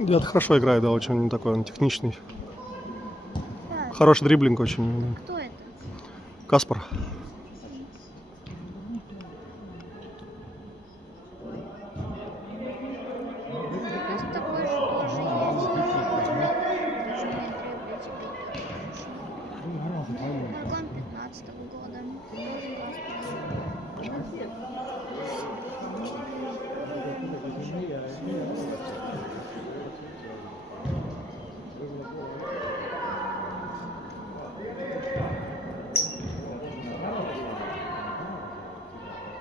Дед хорошо играет, да, очень такой он техничный. Да. Хороший дриблинг очень. Кто это? Каспар. У нас такой же тоже есть. Тоже умеет дриблить и бить очень хорошо. Нарком 15-го года. Тоже Каспар.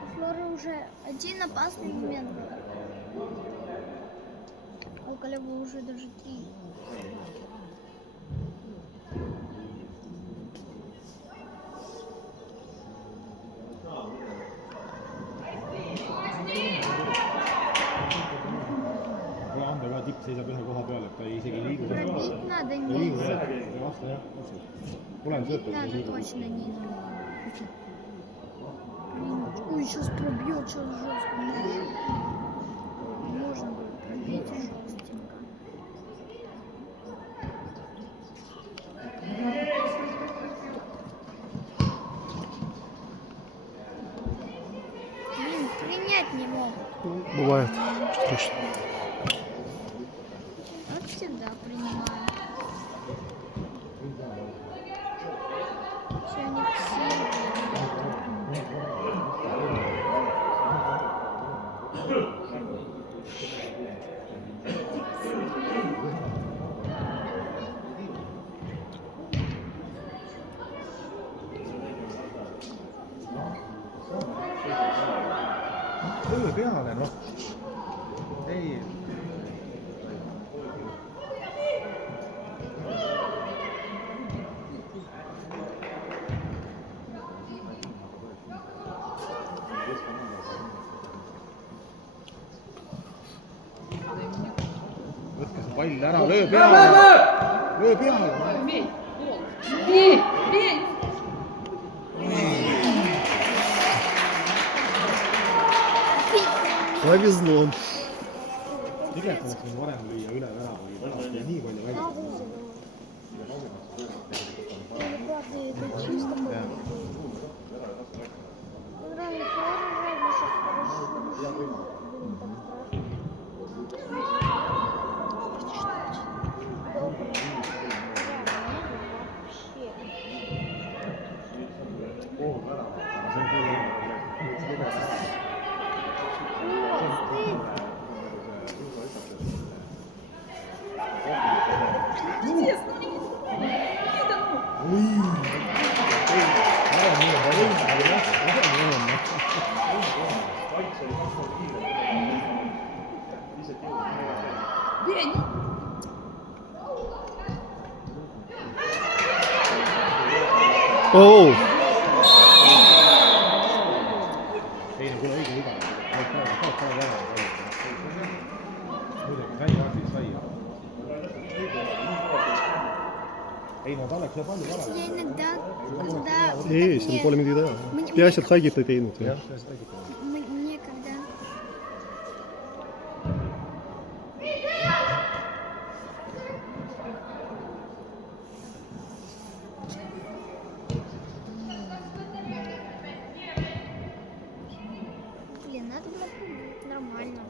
У Флоры уже один опасный момент был. А у Колеба уже даже 3. Ande ka tipp seisab ühe koha peal, et ta isegi ei liigu. Пробить надо Ei liigu низко. jah, vastu jah. Tulen Пробить sööta, надо ei liigu. точно низко. Блин, ой, сейчас пробьет, сейчас жестко. Можно было пробить жестенько. Блин, принять не могут. Бывает. Что страшного. Вот всегда принимаю. Все они Öö peale, noh. Ei. Võtke see pall ära, löö peale! Löö peale! Повезло. Tegelikult oleks võinud varem lüüa üle värava või pärast ja nii palju välja. Правда, это чисто. Играли хорошо, сейчас хорошо. Оу! Ei, no kuule õige viga. Muidugi, sai varsti, sai. Ei, no ta oleks ühe palju varem. Я иногда, когда Ei, siin pole midagi teha. Peaasi, et haigit ei teinud. Jah, sellest õigiti. мне когда блин, надо было пробовать нормально.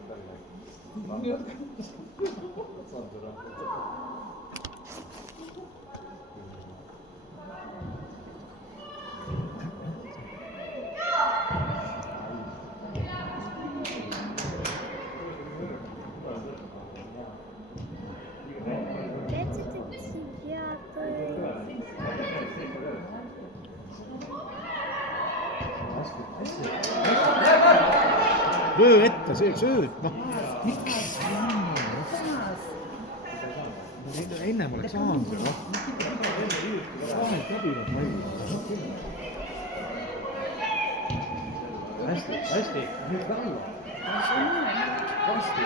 Löö ette, sööd, noh. Miks? Ennem oleks saanud ju, noh. Saanud läbinud palli. Hästi, hästi. Nüüd rahu. Hästi.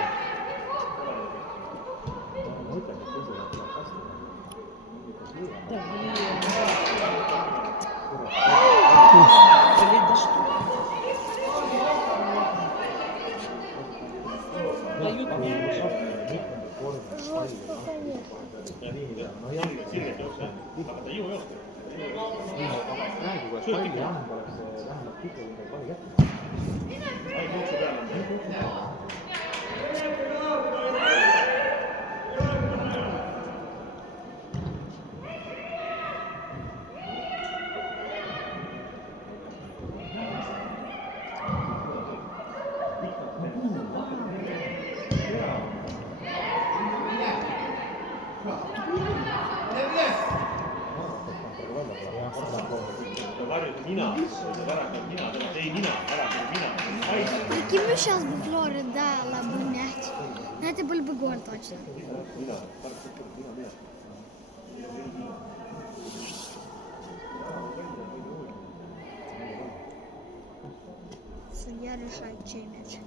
Ma ütlen, et tõsi, et tuleb hästi. Жестко, конечно. Praegu peaks palli andma, oleks vähemalt tikuline palli kätte. Прикинь, бы сейчас бы Флора дала бы мяч. Но это был бы гол точно. Судья решает, чей мяч.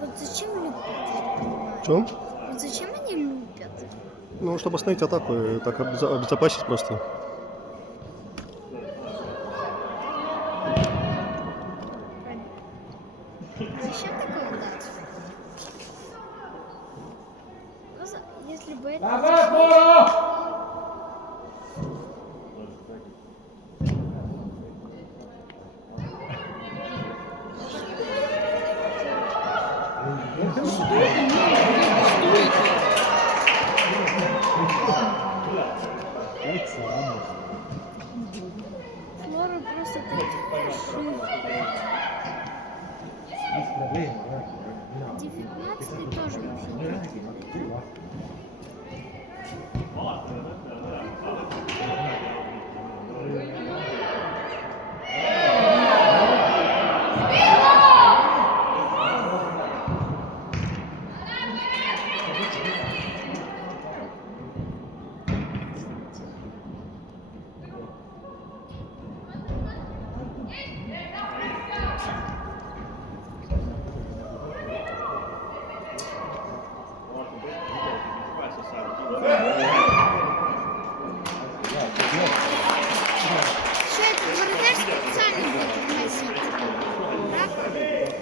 Вот зачем лупят, я не понимаю. Что? Вот зачем они лупят? Ну, чтобы остановить атаку и так обезопасить просто. А зачем такое дать? Просто, если бы это... Флора просто такие шутки. 19 тоже вообще. Что это вратарь специально будет носить? Правда?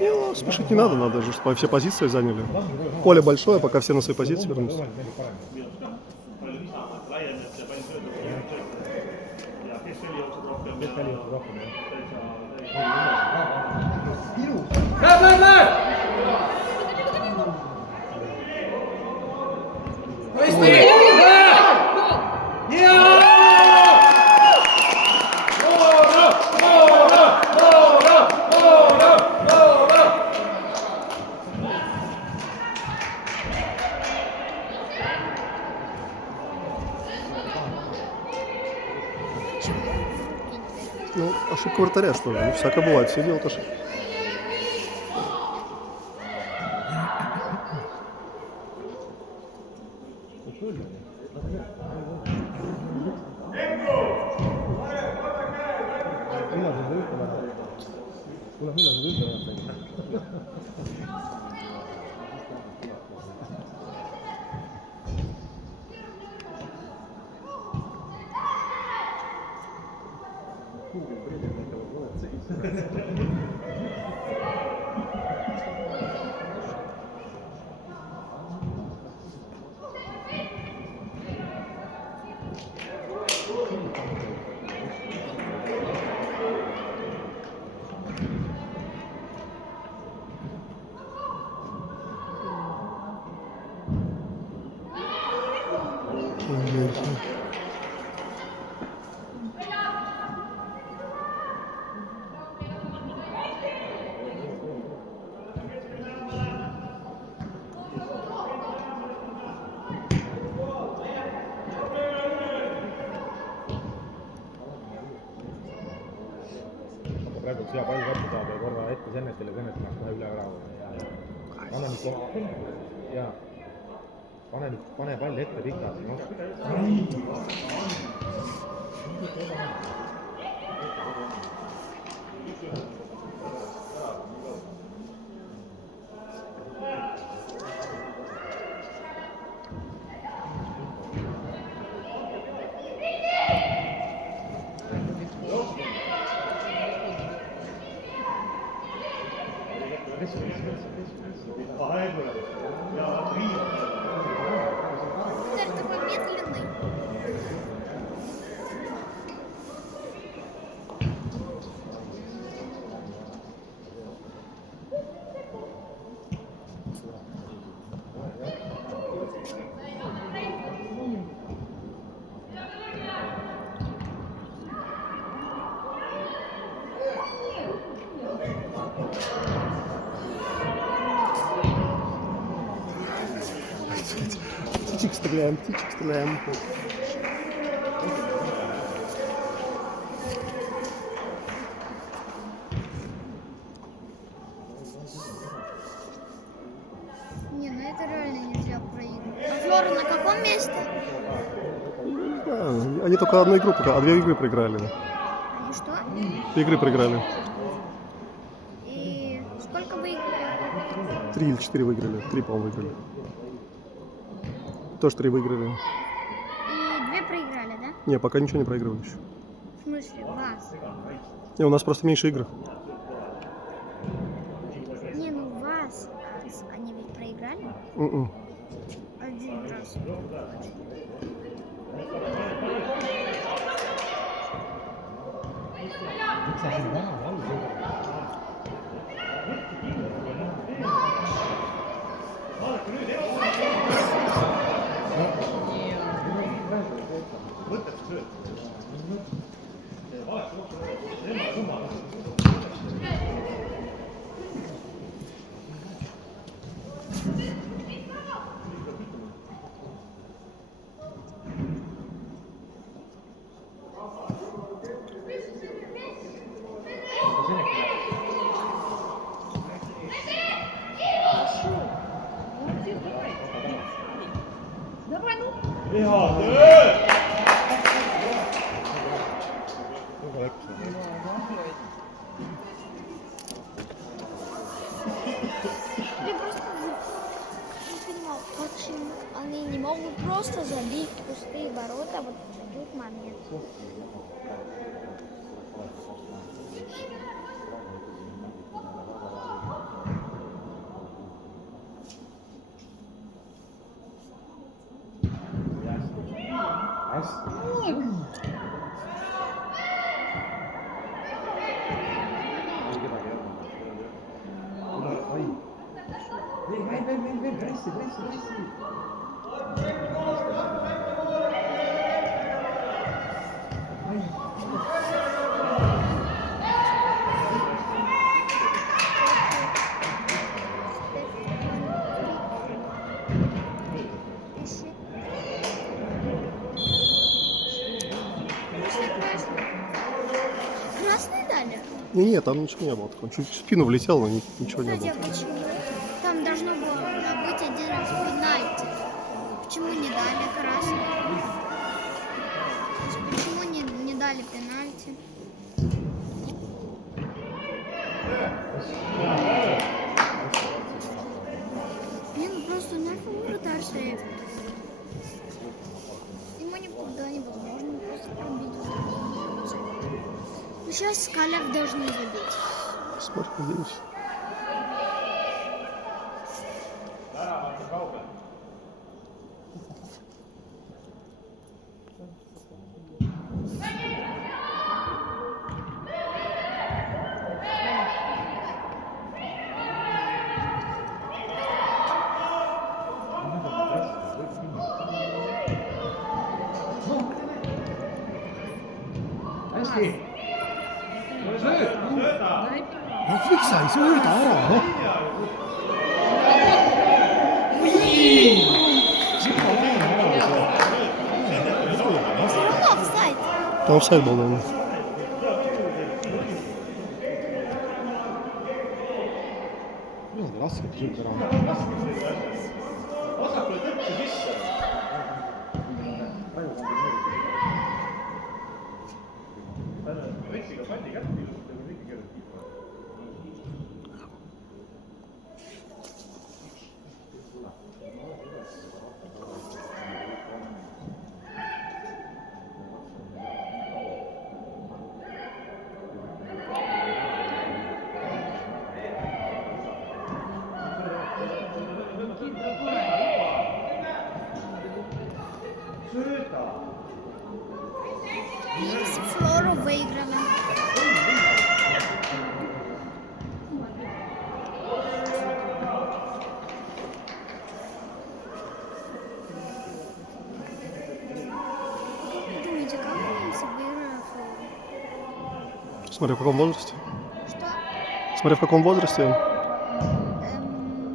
Ну, спешить не надо, надо же, чтобы все позиции заняли. Поле большое, пока все на свои позиции вернутся. Ну, ошибка вратаря, что ли? Ну, всякое бывает, все делают ошибки. kus hea pall kätte saab ja korra ette Sennetile, Sennet annaks kohe üle värava. Anna nüüd oma ja pane pall ette pikalt. Ты такой медленный. Птичек стреляем, птичек стреляем. Не, ну это реально нельзя проигрывать. А Флора на каком месте? Да, они только одну игру пока, а 2 игры проиграли. Они что? 2 игры проиграли. И сколько выиграли? 3 или 4 выиграли. 3, по-моему, выиграли. Тоже 3 выиграли. И 2 проиграли, да? Не, пока ничего не проигрывали еще. В смысле, вас? Не, у нас просто меньше игр. Не, ну вас. Они ведь проиграли? М-м. Один раз. Я просто не понимал, почему они не могут просто забить в пустые ворота вот в этот момент. Красный дали? Не, там ничего не было такого. Чуть в спину влетел, но ничего не Кстати, было. а почему там должно было быть один раз пенальти? Почему не дали красный? Почему не дали пенальти? Не, ну просто нафиг вратарь стоит. Ему никуда невозможно просто пробить. Ну сейчас Скалев должны забить. Смотри, надеюсь. hästi. no miks sa ei sööda ära, noh? Все равно офсайд. Там офсайд был, наверное. siukene raamat. vasakule tõpsi sisse. Retsiga palli kätte ilusasti, aga kõik keerab kiipa. Флору выиграла. Думаете, как немцы выиграли Флору? Смотря в каком возрасте. Что? Смотря в каком возрасте.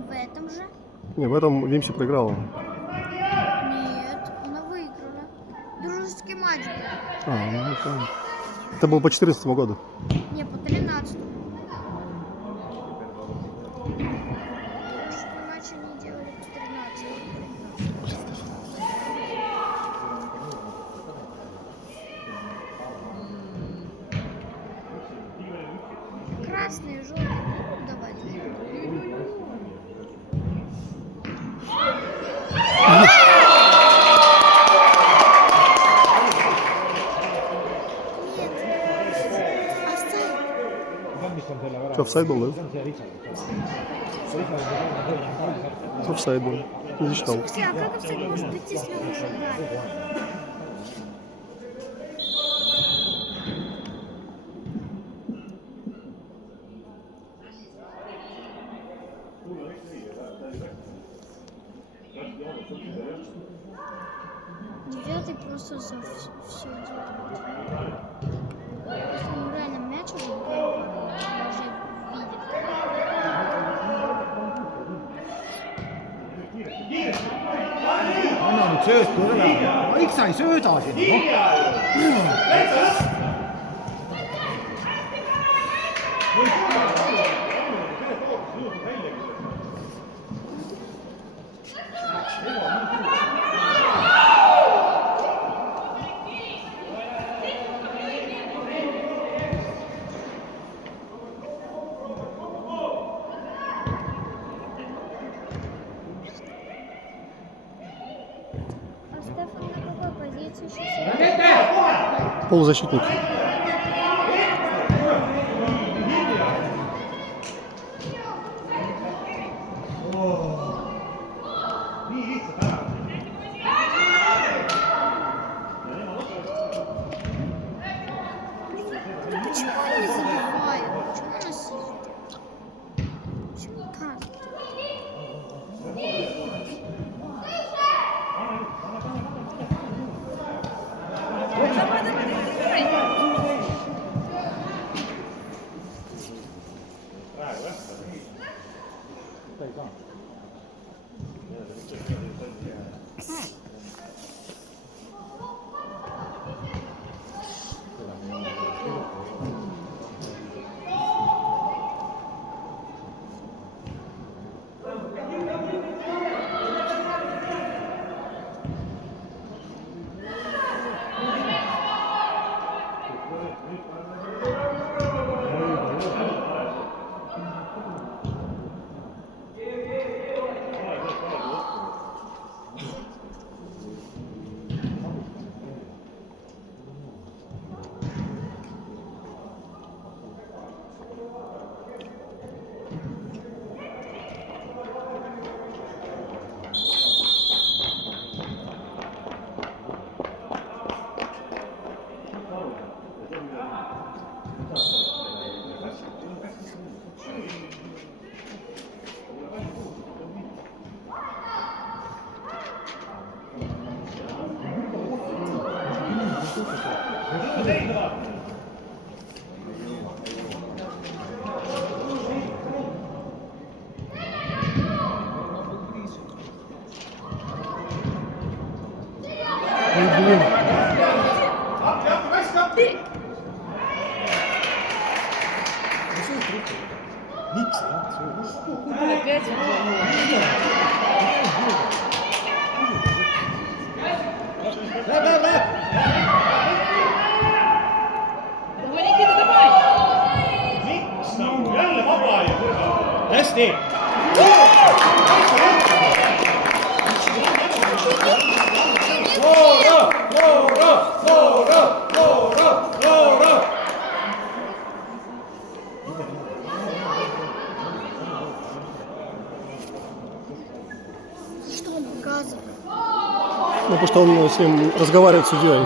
В этом же? Не, в этом Вимси проиграла. Нет, она выиграла. Дружеский матч был. Ну, это... Это был по 14 году. Не, по 13. Матч они делали по 13. Красный, желтый. Ну, давайте. Что, офсайд был, да? Офсайд был. Не читал. Слушайте, а как офсайд может быть, если он уже играет? Девятый просто за все делает. Если он реально мяч уже видит. Anna nüüd sööst kõrva. Miks sa ei sööda sinna? А Стефан на какой позиции сейчас? Полузащитник. Почему они не забивают? Почему у нас сидит? Почему так? Miks sa ei olnud söönud? Опять вот раза. Ну, потому что он с ним разговаривает с судьей.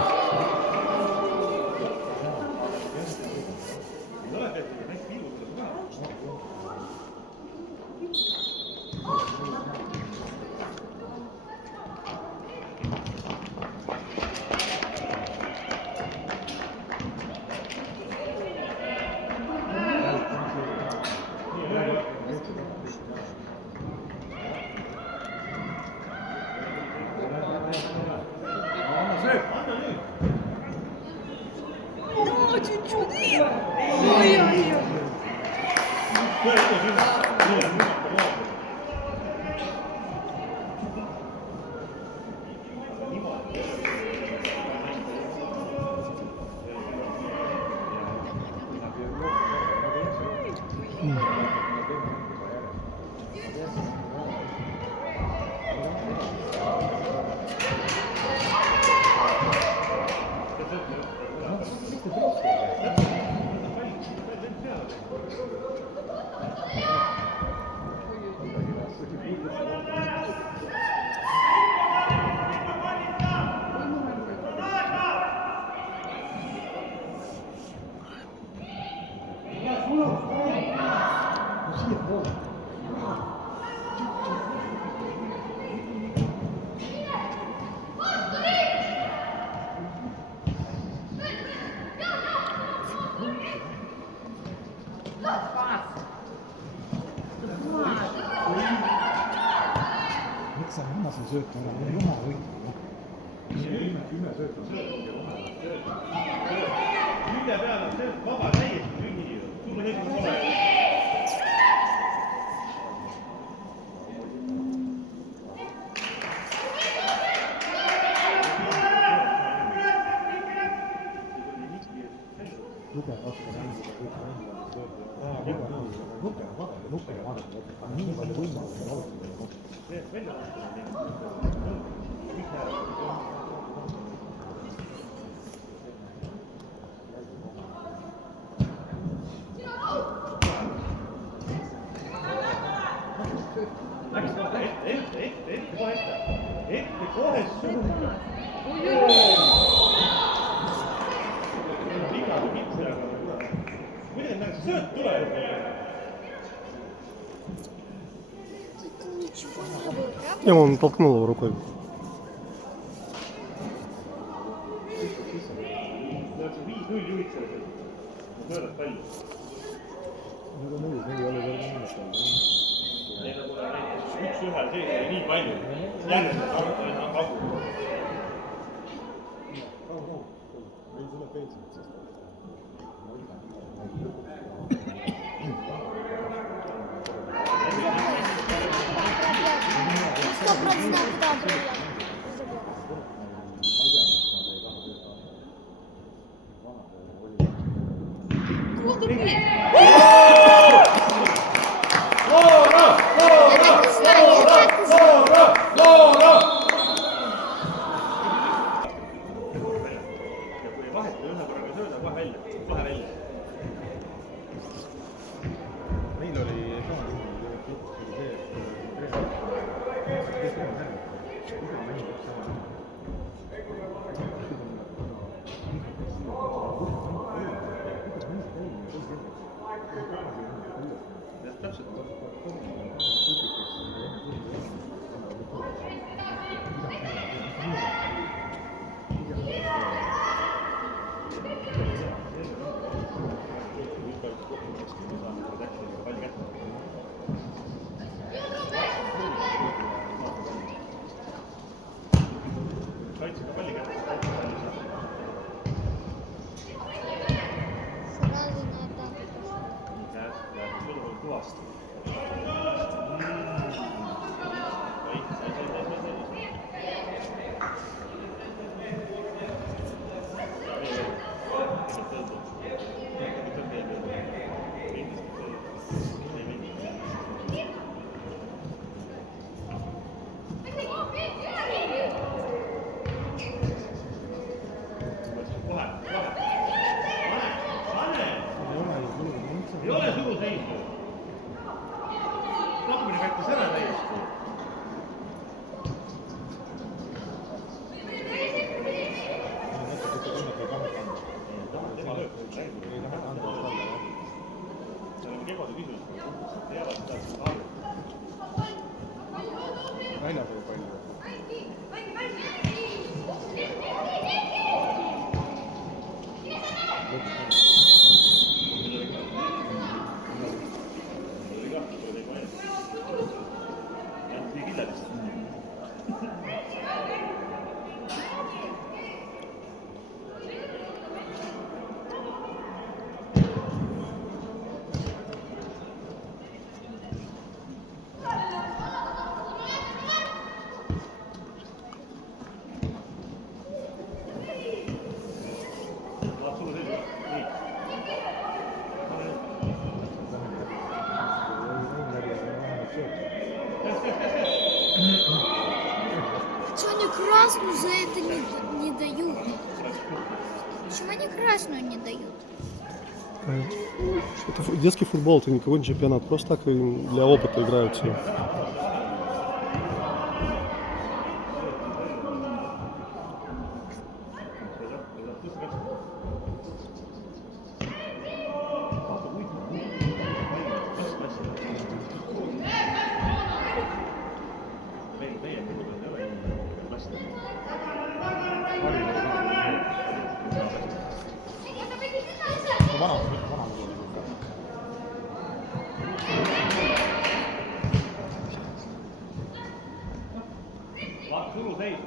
Ну, чуть-чуть. Ой-ой-ой. miks sa viimase sööta ära, mul jumal võitu. Kümme sööta. Külje peal on see vaba täiesti lühi. Sul on esimene pole. Nukkega vaadata, on nii palju võimalusi raudselt. Ette kohe suunda. Vigade mitte, aga kuidas näed, sööt tuleb. И он толкнул его рукой. Nad on 5-0 juhid selles. Nad möödavad palju. Nad on nõus, neil ei ole veel nimetanud. Need on näiteks 1-1 sees oli nii palju. Järgmine on kagu. Meil tuleb pensionit sest. Meil oli Почему они красную за это не дают? Почему они красную не дают? Это детский футбол, это никакой не чемпионат. Просто так им для опыта играют все. Suru seis.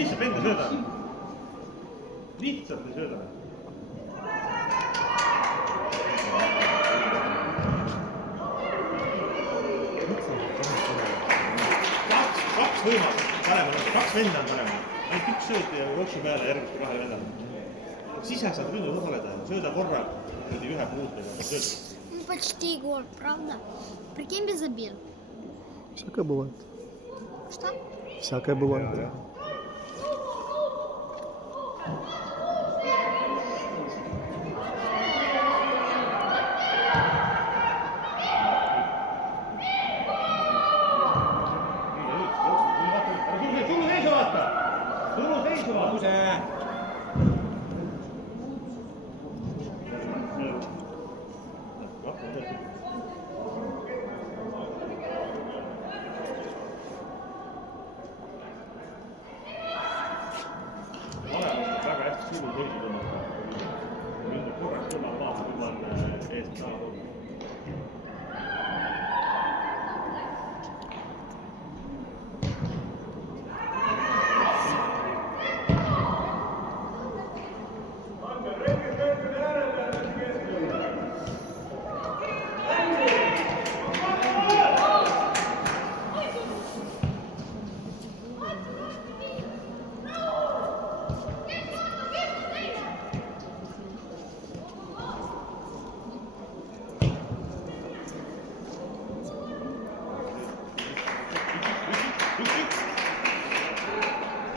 lihtsalt enda sööda. Lihtsalt ei sööda. Kaks võimalust paremal, kaks venda on paremal. Ainult üks sööd ja jooksu peale järgmiste kahele vendale. Siis saad ründu osaleda, sööda korra ühe muutmega sööd. Ну, почти гол, правда? Прикинь, без обид. Всякое бывает. Что? Всякое бывает.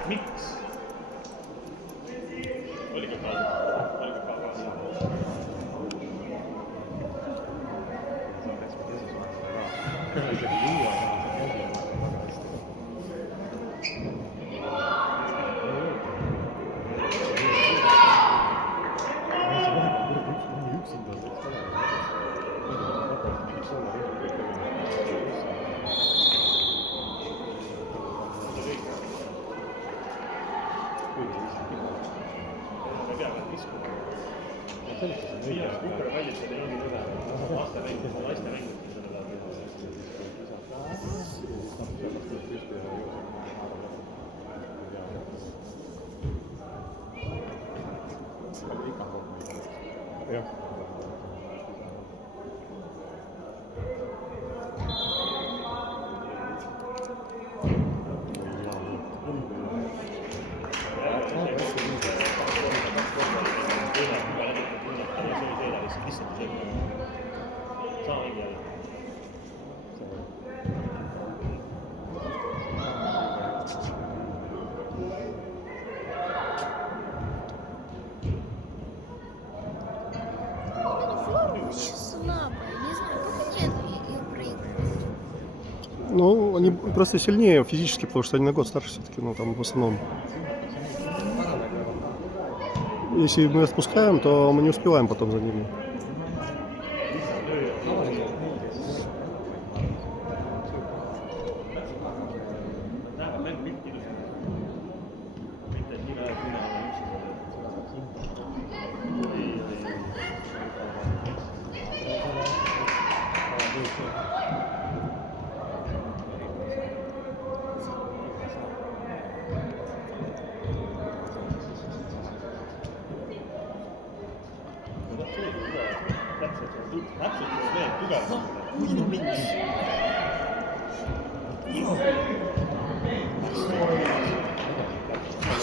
Miks? Oli ka kaasa. Viies kuperpallid, see ei ole seda laste mängud. Jah. sama mingi jälle. Слабая, не знаю, как они ее проигрывают. Ну, они просто сильнее физически, потому что они на год старше все-таки, ну, там в основном. Если мы распускаем, то мы не успеваем потом за ними.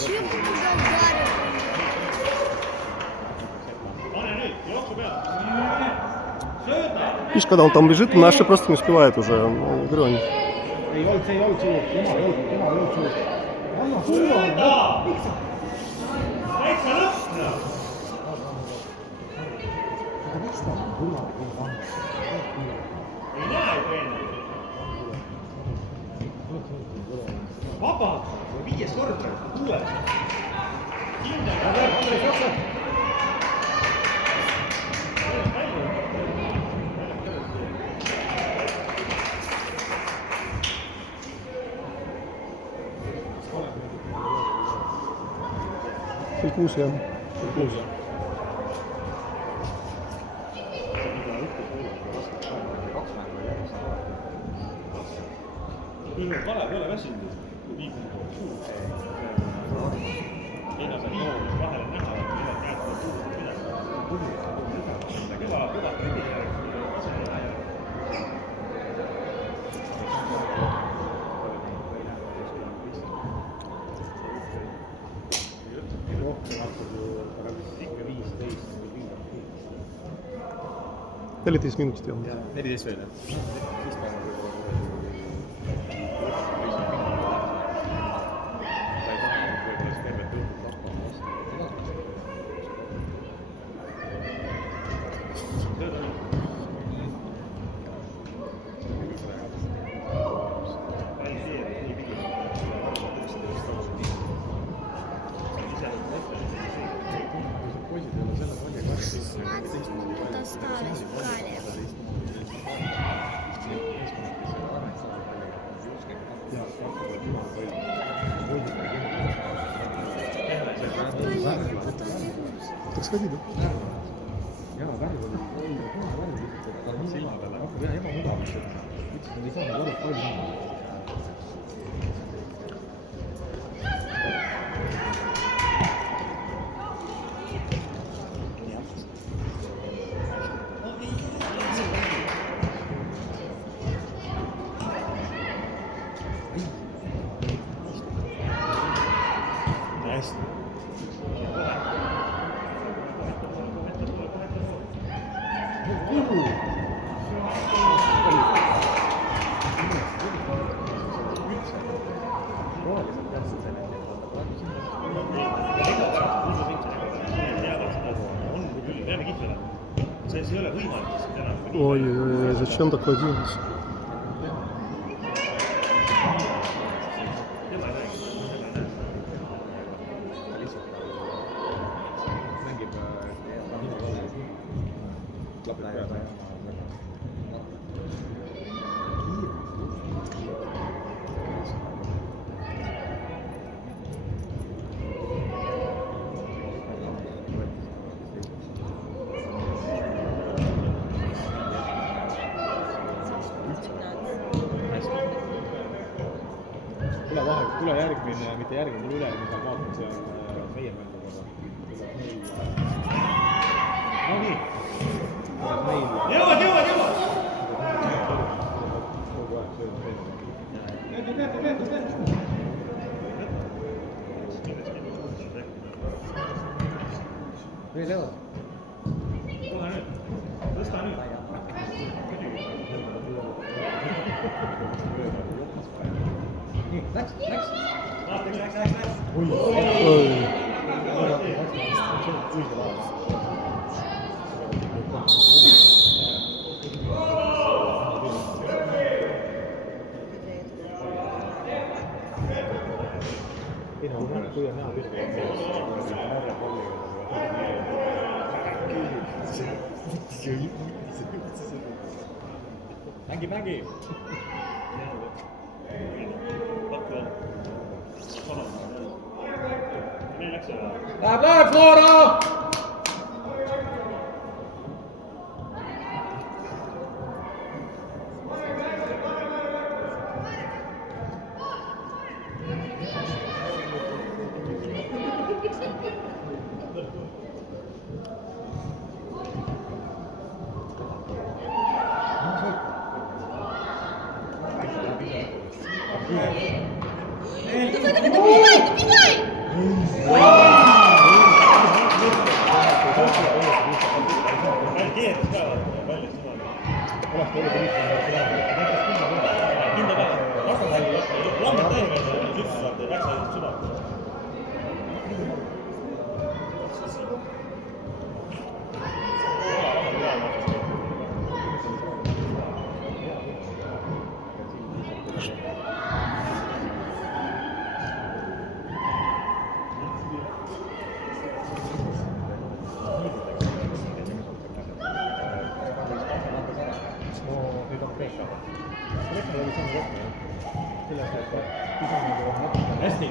Чем ты туда ударил? Видишь, когда он там бежит, наши просто не успевают уже игру. Они. Ei olnud, see ei olnud suur, tema ei olnud suur. Anna sulla, miks sa? Täitsa lõhna! Aga miks ta on kunagi pannud? Ei näe ju enne. Vaba, 5 korda, 6. Andres, jookse! Kõik uus jah. Kalev ei ole väsinud. Teine on nii, mis vahele näha, et millal käetud puudub midagi. Kõva trüdi järgi, see on hea järgi. Ikka 15. 14 minutit jah. 14 veel, jah? Осталось в Гале. Так сходи, да? Jaa, värv oli, aga nii silma peale hakkab jah ebamugavaks, et ütlesin, ei saa nagu aru, palju minna. Hästi. Kuhu? See ei ole võimalik enam. Ой-ой-ой, зачем такое делать? Üle järgmine, mitte järgmine, ülejärgmine peal vaatama, see on meie mängukorra. No nii. Jõuad! Kogu aeg söönud. Veel jõuad? Kohe nüüd. kui on näha püsti, mängi. Läheb, Flora! Hästi.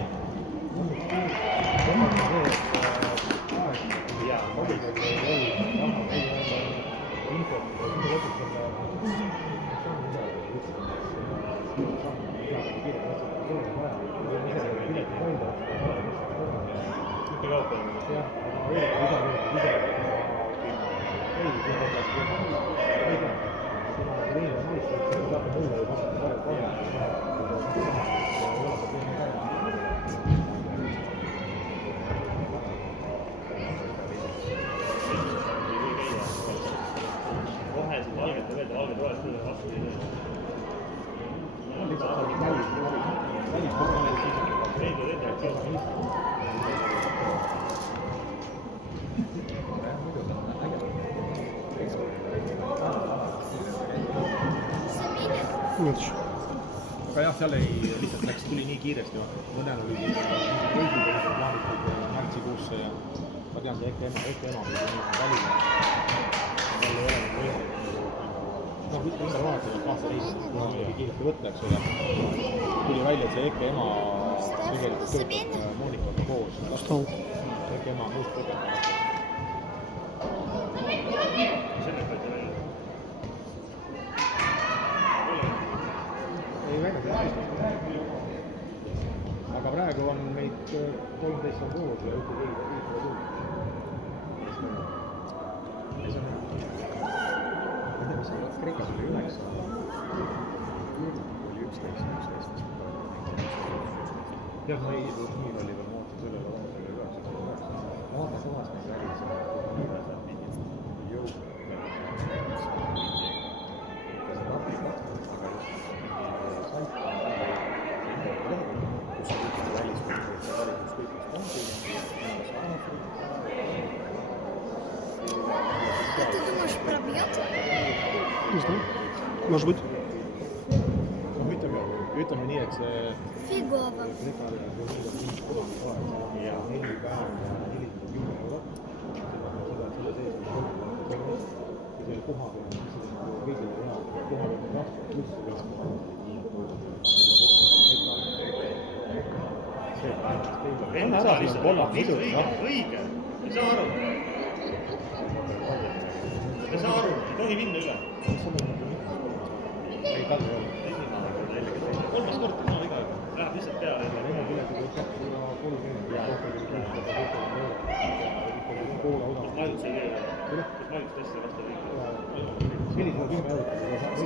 Aga jah, seal lihtsalt läks, tuli nii kiiresti, mõnel oli võidupõhised plaanitud märtsikuusse ja ma tean, see EKRE ema või valima. Tal ei ole võimalik. Noh, ümber vahetada kaasa reisida, kui oli kiiresti võtta, eks ole. Tuli välja, et see EKRE ema tegelikult töötab Moonikaga koos. EKRE ema muust töötab. Aga praegu on meid 13 on koos ja ühtegi ei tule. See on mis on Kreekas oli 9. Oli 11. Tead, ma ei tulnud nii oli veel mootud sellele loomusele 9. Vaata samas, mis räägis jõud. Как ты думаешь, пробьет? Не знаю. Может быть. Ütleme nii, et see Фигово. ja 4 päeva ja 40 eurot. Selle sees on selle koha peal, kõigile hea koha peal rahva pluss õige, ei saa aru. Ei saa aru, ei tohi minna üle. Ei kadri ole. Kolmas kord, no iga läheb lihtsalt peale. Ema piletit võib 230 ja rohkem poole odav. Kas majutuse ei tee? Kas majutuse asja vastu kõik? 410 eurot.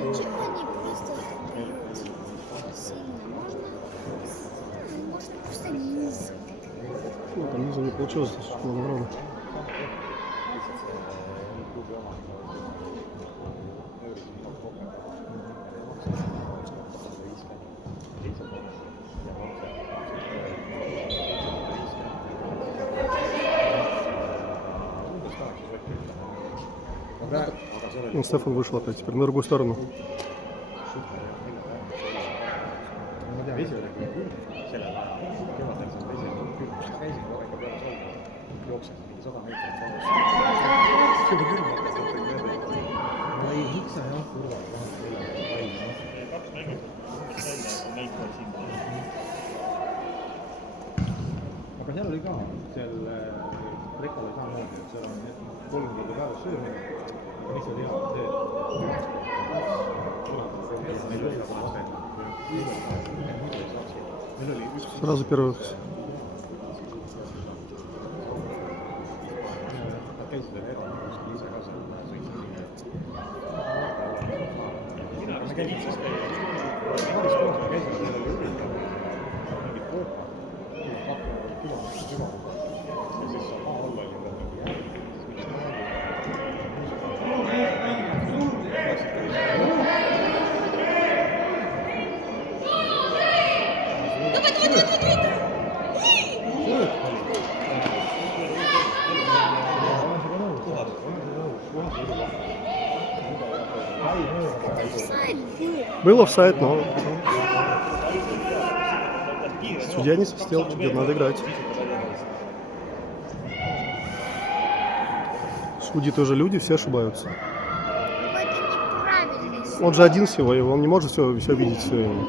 Зачем они просто сильно? Можно просто низ. Ну, там низу не получилось, много народу. Ну, Стефан вышел опять, теперь на другую сторону. ma tean, esimene küll sellel ajal, kevadel seal esimene küll, käisin korraga peale solga, jooksin mingi 100 meetrit samas. Juba küll hakkas natuke veedet. No ei, miks sa jah kurvad vahel sellega palju, noh. Kaks mängis, mis välja on näitaja siin. Aga seal oli ka, seal Rekal ei samamoodi, et seal on 3 korda päevas söömine, aga mis oli hea, see meil oli nagu laste meil oli üks Сразу первых. nad käisid veel edasi, kuskil ise ka seal sõitsid. Mina vist käisin siis Päris koos me käisime, meil oli üritanud mingit koopa, 2 kilomeetrit sügavuga ja siis seal maa alla oli veel mingi järg, siis mingid Был офсайд, но судья не свистел, теперь надо играть. Судьи тоже люди, все ошибаются. Какой-то неправильный. Он же один всего, и он не может все видеть все время.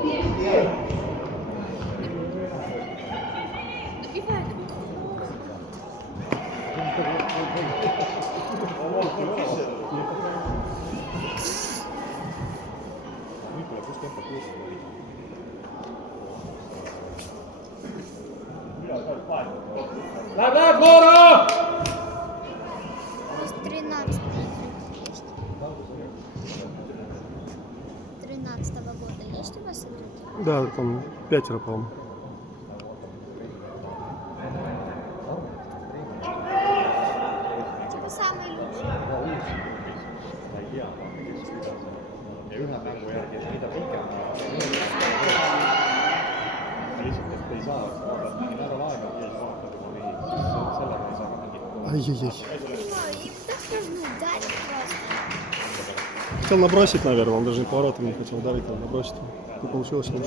Läheb Loora! 13 есть. 13-го года есть у вас игроки? Да, там 5, по-моему. Это вы самые лучшие. Ma ei tea, kes kuidas. Ja ühe mängu järgi, et mida pikem lihtsalt, et ei saa, et sa vaatad mingi nädal aega ja siis vaatad juba nii, siis sellega ei saa ka mängida. Ай-яй-яй. Понимаю, им так нужно ударить просто. Хотел набросить, наверное, он даже не поворотом не хотел ударить, а набросить. Не получилось ничего.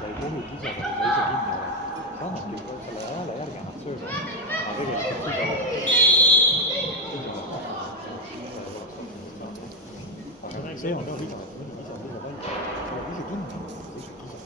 Ja ei tohi kisada, kui sa ise kinni oled. Sa annadki selle hääle järgi, annad sööda. Aga tegelikult süda lõpp. Aga see on ka viga, et mõni kisab liiga palju. Sa oled ise kinni, sa ise kisad.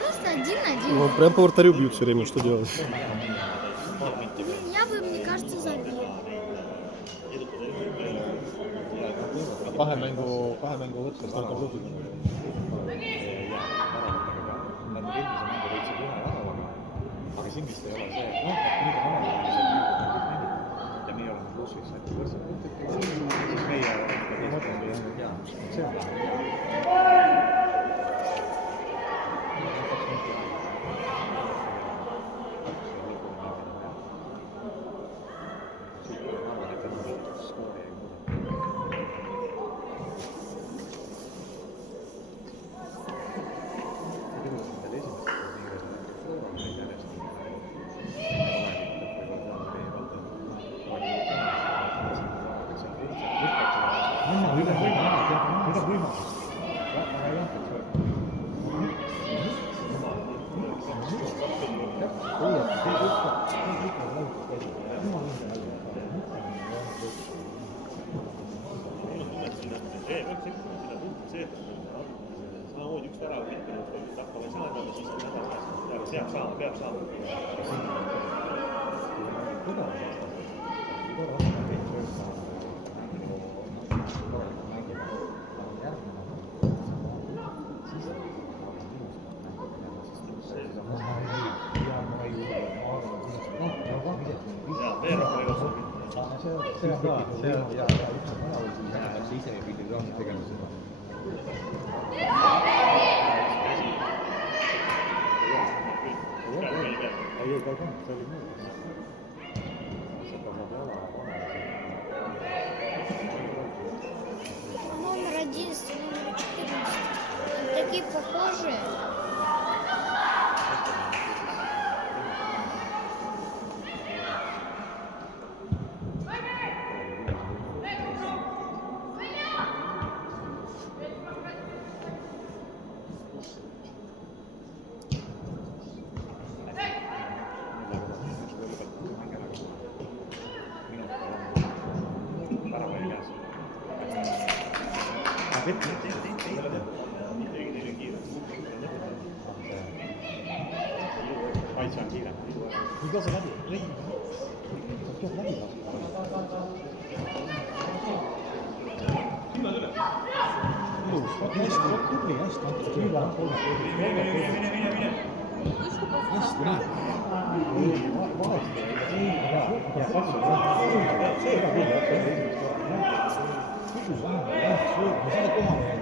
Просто 1-1. Ну, прям по вратарю бьют все время, что делать? Я бы, мне кажется, забил. kahe mängu võttes hakkab lõpuni. Nad eelmise mängu võitsid ühe väravaga, aga siin vist ei ole see, et noh, nüüd on omavahelised mängud on kõik neli ja meie oleme plussis, et võrdselt punktid, siis meie oleme see on samamoodi üks värav mitmenud, hakkama ei saanud, siis on nädal peab saama. see on ka, see on ja üks on vana või siis hakatakse ise pildiraami tegema seda. Ei, ka ei pannud, see oli muu. Seda saab jala panna. Номер 11, номер 14. Такие похожие. Kaitse on kiire. Iga see läbi, peab läbi laskma. Ilus, hästi, tubli, hästi antud. Mine. Hästi, nii. Vahest. Ja kasvab. See ka küll, Kugus vähem, jah, ma seda kohale jäin.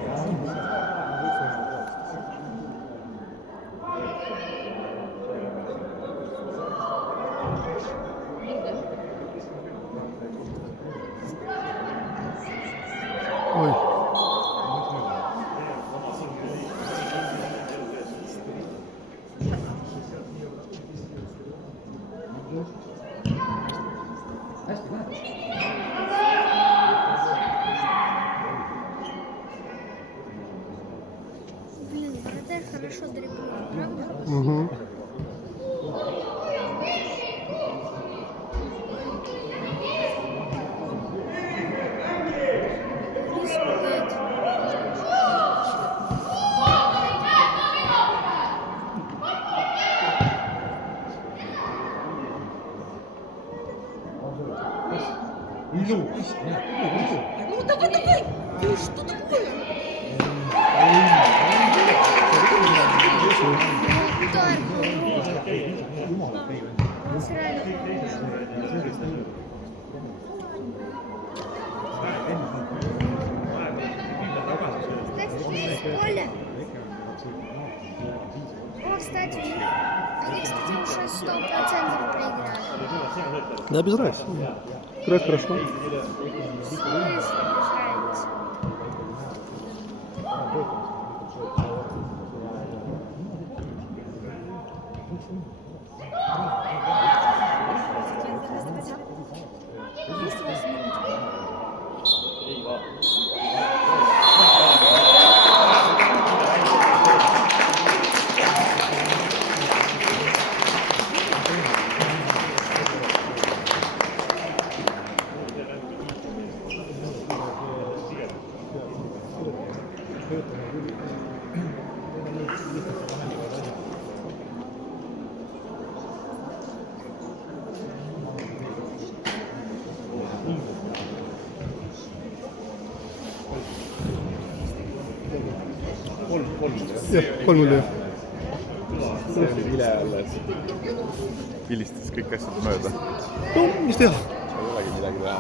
Oi. Hästi läheb. Блин, вратарь хорошо дриблирует, правда? Угу. Рискует. Ilus. Ну давай! Ты что такое? Вратарь Коля. О, кстати, они, кстати, уже 100% проиграли. Да, без разницы. Играть хорошо. В смысле без разницы? Есть у вас минутка? Jah, 3-0. See oli vile alles. Vilistas kõik asjad mööda. No, mis teha? Ei olegi midagi teha.